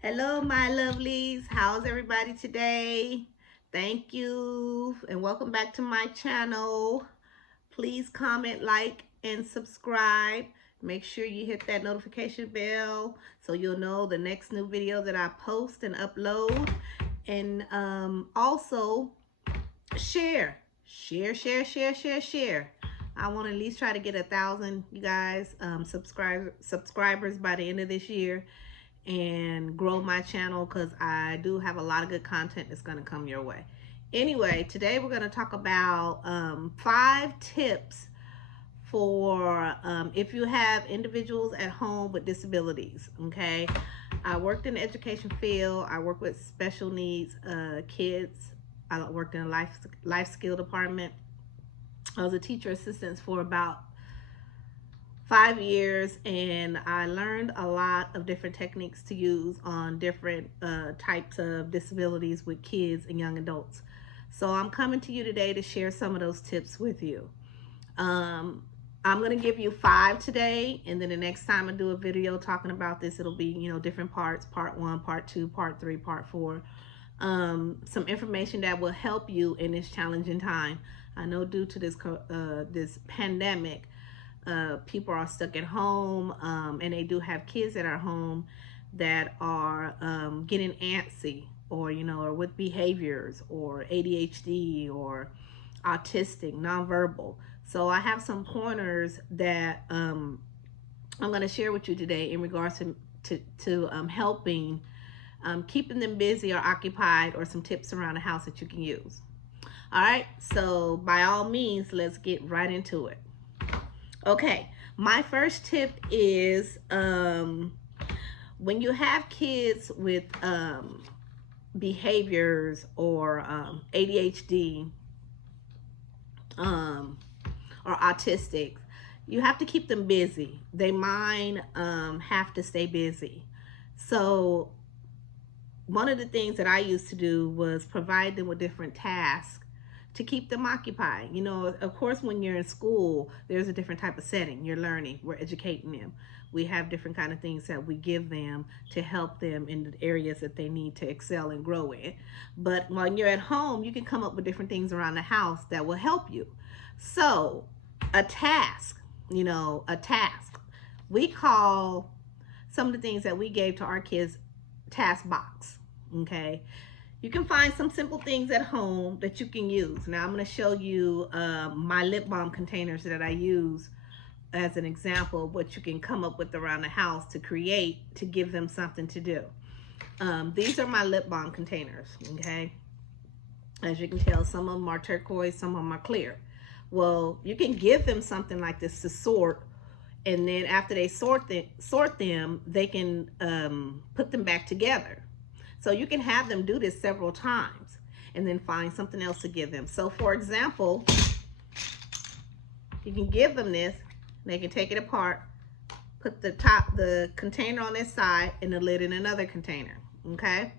Hello, my lovelies. How's everybody today? Thank you and welcome back to my channel. Please comment, like, and subscribe. Make sure you hit that notification bell so you'll know the next new video that I post and upload. And also share. I want to at least try to get 1,000 you guys subscribers by the end of this year and grow my channel, because I do have a lot of good content that's going to come your way. Anyway, today we're going to talk about 5 tips for if you have individuals at home with disabilities. Okay, I worked in the education field. I work with special needs kids. I worked in a life skill department. I was a teacher assistant for about 5 years, and I learned a lot of different techniques to use on different types of disabilities with kids and young adults. So I'm coming to you today to share some of those tips with you. I'm going to give you 5 today, and then the next time I do a video talking about this, it'll be, different parts, part 1, part 2, part 3, part 4. Some information that will help you in this challenging time. I know due to this pandemic, people are stuck at home, and they do have kids that are home that are getting antsy, or with behaviors, or ADHD, or autistic, nonverbal. So I have some pointers that I'm going to share with you today in regards to helping keeping them busy or occupied, or some tips around the house that you can use. All right, so by all means, let's get right into it. Okay, my first tip is when you have kids with behaviors, or ADHD, or autistic, you have to keep them busy. Their mind have to stay busy. So one of the things that I used to do was provide them with different tasks to keep them occupied. Of course, when you're in school, there's a different type of setting. You're learning, we're educating them. We have different kind of things that we give them to help them in the areas that they need to excel and grow in. But when you're at home, you can come up with different things around the house that will help you. So a task, a task. We call some of the things that we gave to our kids task box. Okay, you can find some simple things at home that you can use. Now I'm going to show you my lip balm containers that I use as an example of what you can come up with around the house to create, to give them something to do. These are my lip balm containers. Okay, as you can tell, some of them are turquoise, some of them are clear. Well, you can give them something like this to sort, and then after they sort them, they can put them back together. So you can have them do this several times and then find something else to give them. So for example, you can give them this, they can take it apart, put the container on this side and the lid in another container. Okay,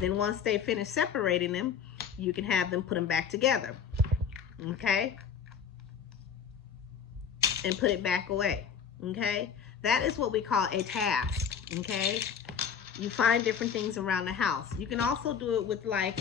then once they finish separating them, you can have them put them back together. Okay, and put it back away. Okay, that is what we call a task. Okay, you find different things around the house. You can also do it with like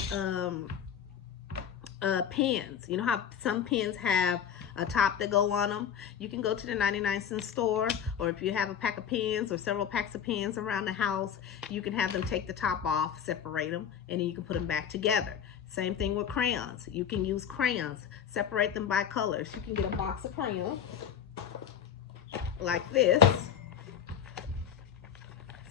pens. You know how some pens have a top that go on them? You can go to the 99-cent store, or if you have a pack of pens or several packs of pens around the house, you can have them take the top off, separate them, and then you can put them back together. Same thing with crayons. You can use crayons, separate them by colors. You can get a box of crayons like this,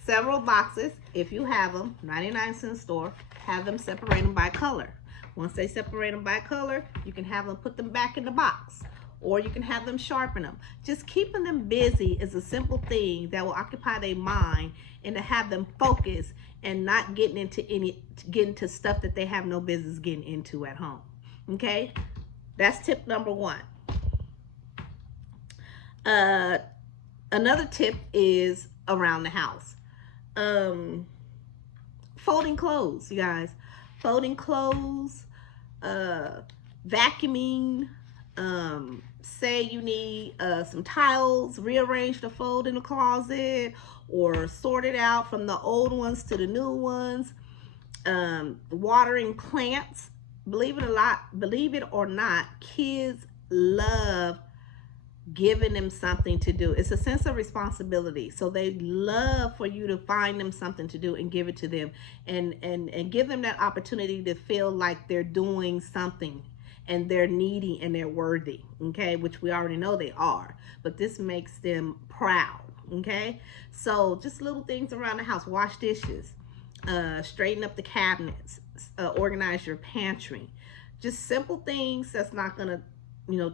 several boxes if you have them, 99-cent store, have them separate them by color. Once they separate them by color, you can have them put them back in the box, or you can have them sharpen them. Just keeping them busy is a simple thing that will occupy their mind and to have them focus and not getting into stuff that they have no business getting into at home. Okay, that's tip number 1. Another tip is around the house. Folding clothes, you guys. Folding clothes, vacuuming, say you need some tiles rearranged or fold in the closet, or sorted out from the old ones to the new ones. Watering plants. Believe it or not, kids love giving them something to do. It's a sense of responsibility. So they love for you to find them something to do and give it to them, and give them that opportunity to feel like they're doing something and they're needy and they're worthy, okay, which we already know they are, but this makes them proud, okay. So just little things around the house: wash dishes, straighten up the cabinets, organize your pantry. Just simple things that's not gonna,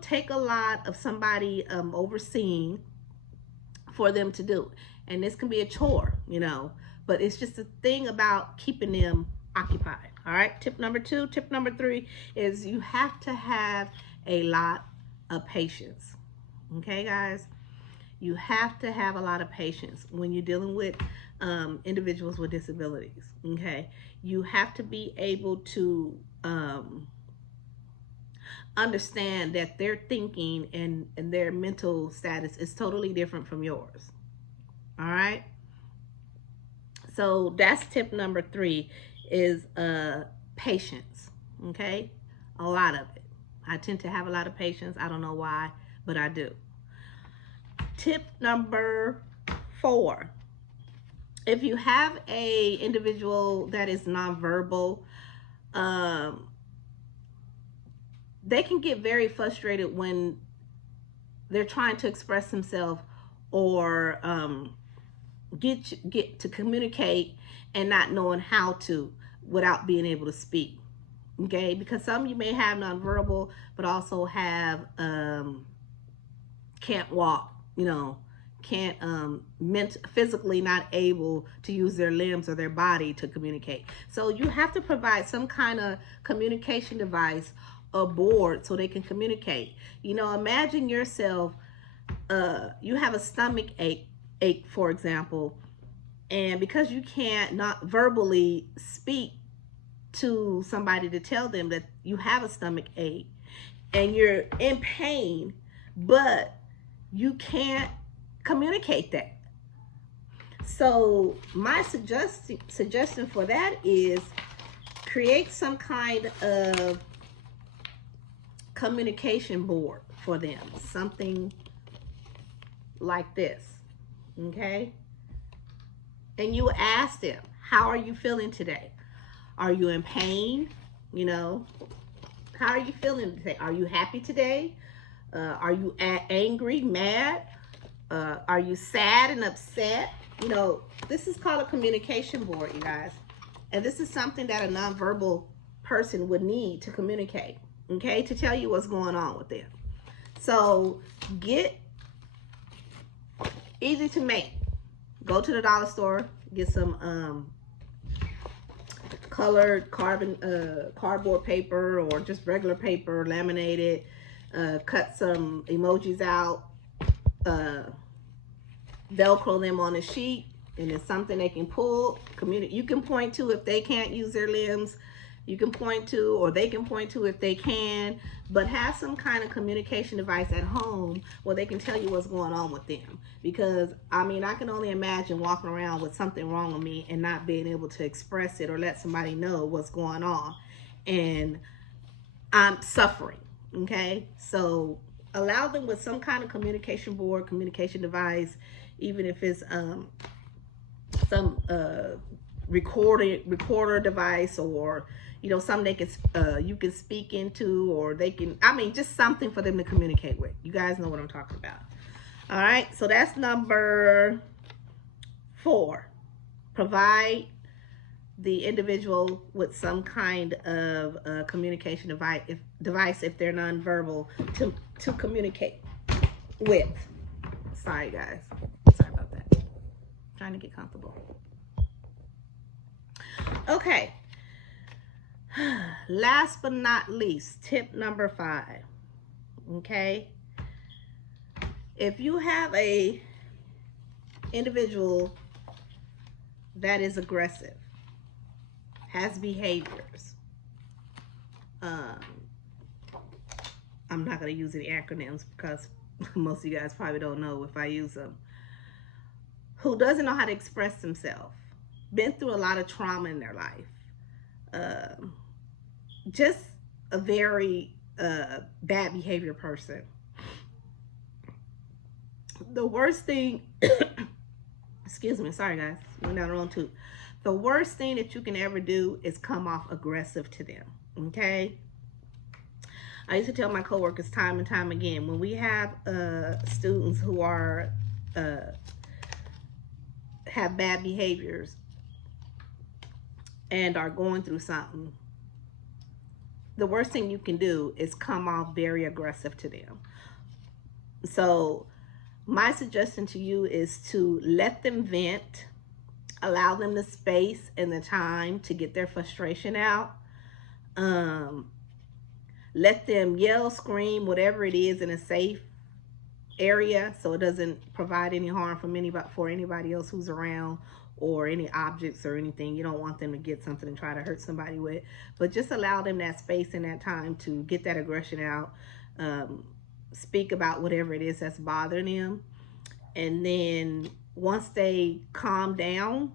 take a lot of somebody overseeing for them to do. And this can be a chore, but it's just a thing about keeping them occupied. All right. Tip number 2. Tip number 3 is you have to have a lot of patience. Okay, guys? You have to have a lot of patience when you're dealing with individuals with disabilities. Okay. You have to be able to understand that their thinking and their mental status is totally different from yours. All right. So that's tip number 3 is patience. Okay. A lot of it. I tend to have a lot of patience. I don't know why, but I do. Tip number 4. If you have a individual that is nonverbal, they can get very frustrated when they're trying to express themselves or get to communicate and not knowing how to without being able to speak. Okay, because some of you may have nonverbal, but also have can't walk, can't physically not able to use their limbs or their body to communicate. So you have to provide some kind of communication device, a board, so they can communicate. Imagine yourself, you have a stomach ache, for example, and because you can't not verbally speak to somebody to tell them that you have a stomach ache and you're in pain, but you can't communicate that. So my suggestion for that is create some kind of communication board for them, something like this, okay? And you ask them, how are you feeling today? Are you in pain? How are you feeling today? Are you happy today? Are you angry, mad? Are you sad and upset? This is called a communication board, you guys. And this is something that a nonverbal person would need to communicate, okay, to tell you what's going on with them. So get easy to make. Go to the dollar store, get some colored cardboard paper or just regular paper, laminated, cut some emojis out, Velcro them on a sheet, and it's something they can pull. You can point to if they can't use their limbs. You can point to, or they can point to if they can, but have some kind of communication device at home where they can tell you what's going on with them. Because, I can only imagine walking around with something wrong with me and not being able to express it or let somebody know what's going on. And I'm suffering, okay? So allow them with some kind of communication board, communication device, even if it's some recorder device, or something they can you can speak into, or they can, just something for them to communicate with. You guys know what I'm talking about. All right, so that's number 4. Provide the individual with some kind of communication device if they're nonverbal to communicate with. Sorry, guys. Sorry about that. I'm trying to get comfortable. Okay. Last but not least, tip number 5. Okay. If you have a individual that is aggressive, has behaviors, I'm not going to use any acronyms because most of you guys probably don't know if I use them, who doesn't know how to express themselves, been through a lot of trauma in their life, um, just a very bad behavior person. The worst thing, excuse me, sorry guys, went down the wrong tooth. The worst thing that you can ever do is come off aggressive to them, okay? I used to tell my coworkers time and time again, when we have students who are have bad behaviors and are going through something, the worst thing you can do is come off very aggressive to them. So my suggestion to you is to let them vent, allow them the space and the time to get their frustration out. Let them yell, scream, whatever it is, in a safe area, so it doesn't provide any harm for anybody else who's around, or any objects or anything. You don't want them to get something and try to hurt somebody with, but just allow them that space and that time to get that aggression out, speak about whatever it is that's bothering them. And then once they calm down,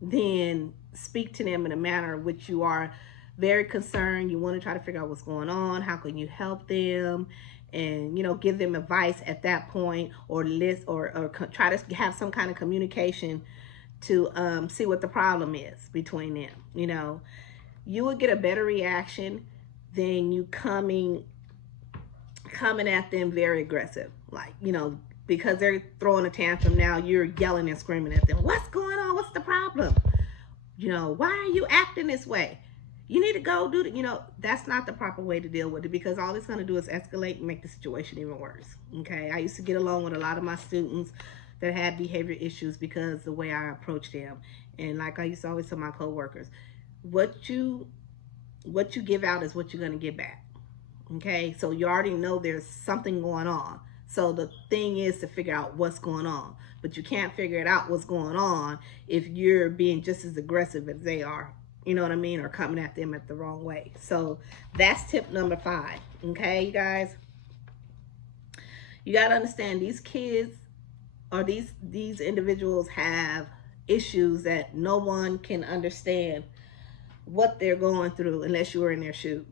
then speak to them in a manner which you are very concerned. You want to try to figure out what's going on, how can you help them, and give them advice at that point, or list or try to have some kind of communication to see what the problem is between them. You would get a better reaction than you coming at them very aggressive, like because they're throwing a tantrum. Now you're yelling and screaming at them, what's going on, what's the problem, why are you acting this way, you need to go do the, that's not the proper way to deal with it, because all it's going to do is escalate and make the situation even worse. Okay, I used to get along with a lot of my students that had behavior issues because the way I approached them. And like I used to always tell my coworkers, what you give out is what you're going to get back. Okay, so you already know there's something going on. So the thing is to figure out what's going on, but you can't figure it out what's going on if you're being just as aggressive as they are. You know what I mean? Or coming at them at the wrong way. So that's tip number 5. Okay, you guys? You got to understand, these kids or these individuals have issues that no one can understand what they're going through unless you were in their shoes.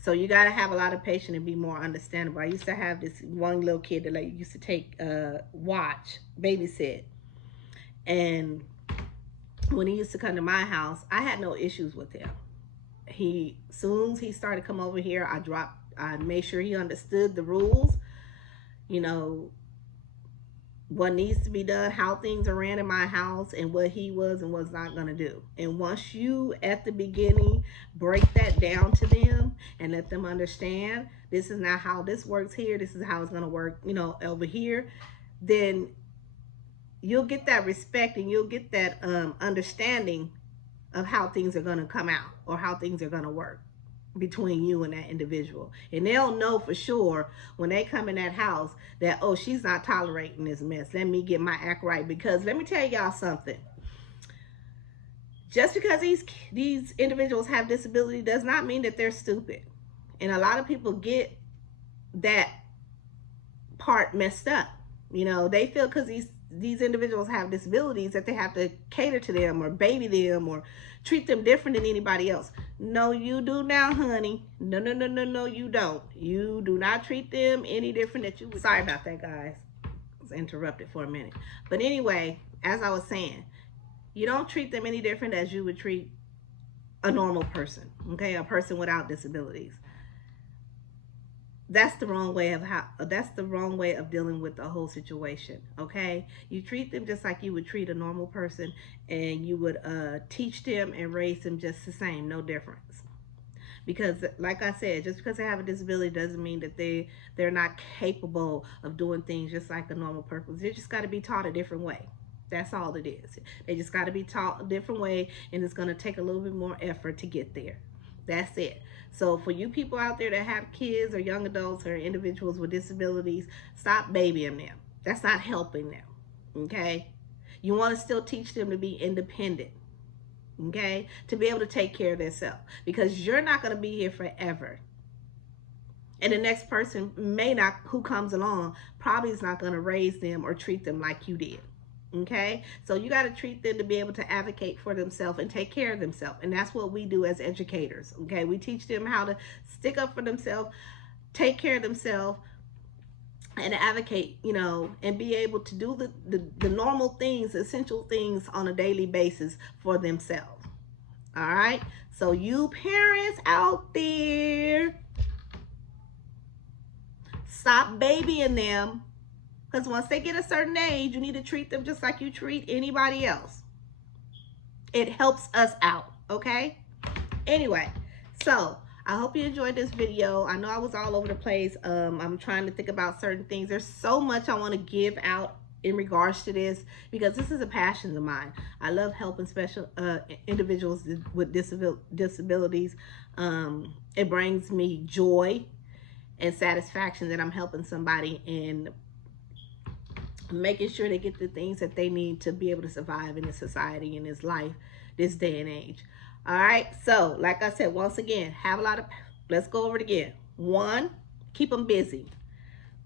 So you got to have a lot of patience and be more understandable. I used to have this one little kid that I used to take babysit. And when he used to come to my house, I had no issues with him. Soon as he started to come over here, I made sure he understood the rules, what needs to be done, how things are ran in my house, and what he was and was not going to do. And once you, at the beginning, break that down to them and let them understand, this is not how this works here, this is how it's going to work, over here, then you'll get that respect and you'll get that understanding of how things are going to come out or how things are going to work between you and that individual. And they'll know for sure when they come in that house that, oh, she's not tolerating this mess, let me get my act right. Because let me tell y'all something, just because these individuals have disability does not mean that they're stupid. And a lot of people get that part messed up. They feel because these individuals have disabilities that they have to cater to them or baby them or treat them different than anybody else. No, you do now, honey. No, you don't. You do not treat them any different that you would. Sorry about that, guys. I was interrupted for a minute. But anyway, as I was saying, you don't treat them any different as you would treat a normal person, okay? A person without disabilities. That's the wrong way of dealing with the whole situation. Okay, you treat them just like you would treat a normal person, and you would teach them and raise them just the same, no difference. Because like I said, just because they have a disability doesn't mean that they're not capable of doing things just like a normal person. They just got to be taught a different way. That's all it is. They just got to be taught a different way, and it's going to take a little bit more effort to get there. That's it. So for you people out there that have kids or young adults or individuals with disabilities, stop babying them. That's not helping them, okay? You want to still teach them to be independent, okay? To be able to take care of themselves, because you're not going to be here forever. And the next person may not, who comes along, probably is not going to raise them or treat them like you did. Okay, so you got to treat them to be able to advocate for themselves and take care of themselves, and that's what we do as educators. Okay, we teach them how to stick up for themselves, take care of themselves, and advocate, you know, and be able to do the normal things, essential things on a daily basis for themselves. All right, so you parents out there, stop babying them, because once they get a certain age, you need to treat them just like you treat anybody else. It helps us out, okay? Anyway, so I hope you enjoyed this video. I know I was all over the place. I'm trying to think about certain things. There's so much I want to give out in regards to this, because this is a passion of mine. I love helping special individuals with disabilities. It brings me joy and satisfaction that I'm helping somebody and making sure they get the things that they need to be able to survive in this society, in this life, this day and age. All right, so like I said, once again, have a lot of, let's go over it again. 1, keep them busy.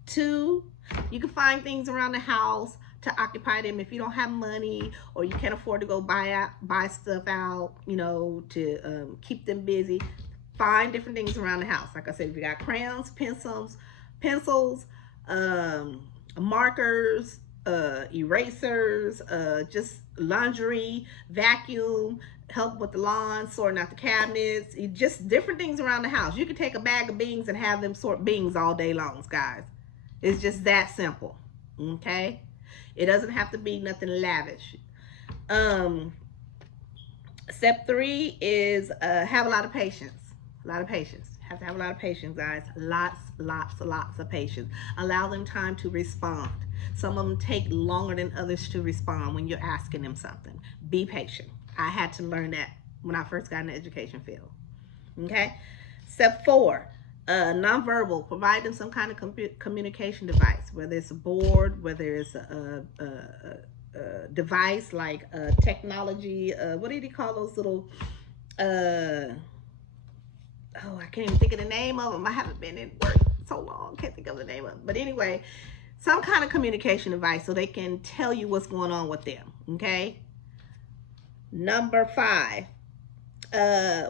2, you can find things around the house to occupy them if you don't have money or you can't afford to go buy stuff out, you know, to keep them busy. Find different things around the house. Like I said, if you got crayons, pencils, markers, erasers, just laundry, vacuum, help with the lawn, sorting out the cabinets, just different things around the house. You can take a bag of beans and have them sort beans all day long, guys. It's just that simple. Okay, it doesn't have to be nothing lavish. Step 3 is have a lot of patience. A lot of patience. Have to have a lot of patience, guys. Lots of patience. Allow them time to respond. Some of them take longer than others to respond when you're asking them something. Be patient. I had to learn that when I first got in the education field. Okay. Step 4, nonverbal. Provide them some kind of communication device, whether it's a board, whether it's a device like technology. What do you call those little? Oh, I can't even think of the name of them. I haven't been in work so long. Can't think of the name of them. But anyway, some kind of communication device so they can tell you what's going on with them. Okay. Number 5,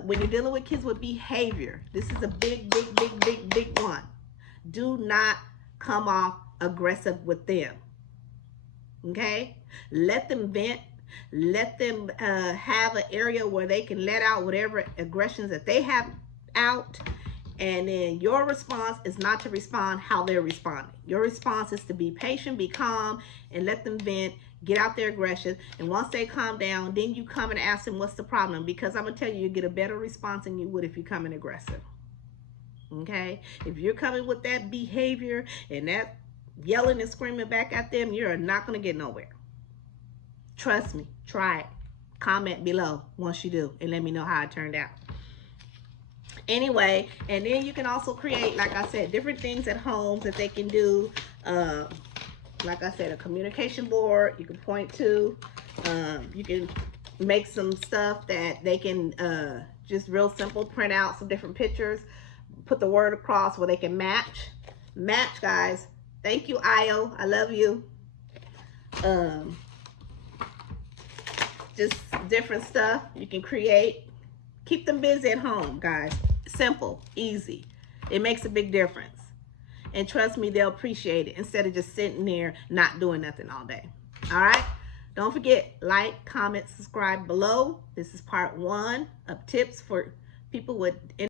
when you're dealing with kids with behavior, this is a big one. Do not come off aggressive with them. Okay. Let them vent. Let them have an area where they can let out whatever aggressions that they have out, and then your response is not to respond how they're responding. Your response is to be patient, be calm, and let them vent, get out their aggression. And once they calm down, then you come and ask them what's the problem, because I'm gonna tell you get a better response than you would if you come in aggressive. Okay, if you're coming with that behavior and that yelling and screaming back at them, you're not gonna get nowhere. Trust me, try it. Comment below once you do and let me know how it turned out. Anyway, and then you can also create, like I said, different things at home that they can do. Like I said, a communication board you can point to. You can make some stuff that they can just real simple, print out some different pictures, put the word across where they can match, guys. Thank you, Io. I love you. Just different stuff you can create. Keep them busy at home, guys. Simple, easy. It makes a big difference. And trust me, they'll appreciate it instead of just sitting there not doing nothing all day. All right? Don't forget, like, comment, subscribe below. This is part 1 of tips for people with